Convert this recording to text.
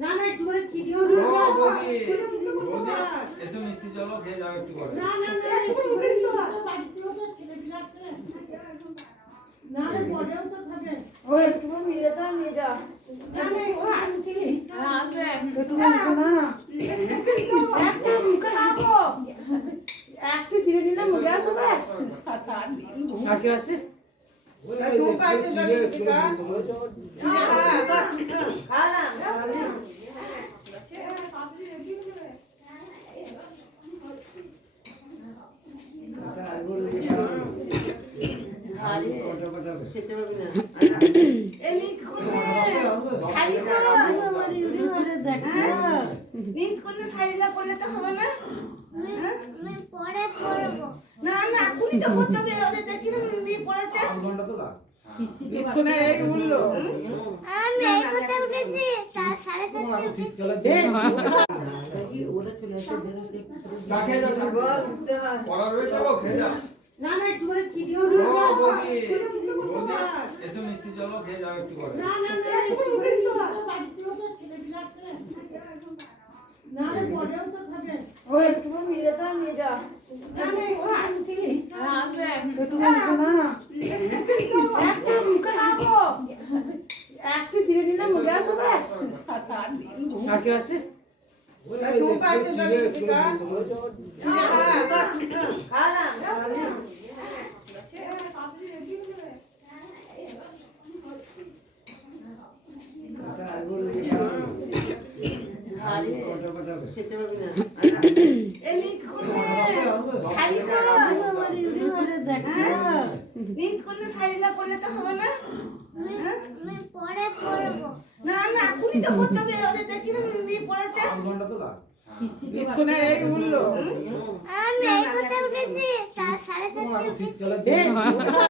না না একটু করে চিড়িও এসো মিষ্টি চলো খেয়ে যাও একটু করে। না না না একটু করে তো বাড়িতেও তো ছেলে বিলাচ্ছে না রে বড়ও তো খাবে ওই একটু মিলে দাও নিয়ে যা না না ও আসছি আসবে একটু না একটা মুখে রাখো একটা ছিঁড়ে দিলে মুখে আসবে আর কি আছে শাড়ি না পরলে তো হবে না পরে পরবো না না এখনই তো করতে হবে ওদের দেখি না মিমি পড়েছে এই উঠলো আমি এই কথা উঠেছি 4:30 উঠেছি কাকে যাও পড়া রয়েছে গো খেয়ে যাও। না না একটু করে চিড়িও এসো মিষ্টি চলো খেয়ে যাও একটু করে। না না না একটু করে তো বাড়িতেও তো ছেলে বিলাচ্ছে না রে বড়ও তো খাবে ওই একটু মিলে দাও নিয়ে যা না না ও আসছি আসবে একটু না একটা মুখে রাখো একটা ছিঁড়ে দিলে মুখে আসবে আর কি আছে শাড়ি না পরলে তো হবে না আমি পরে পরবো না না এখনই তো করতে হবে ওদের দেখি না মিমি পড়েছে এই উঠলো আমি এই কথা উঠেছি 4:30 উঠেছি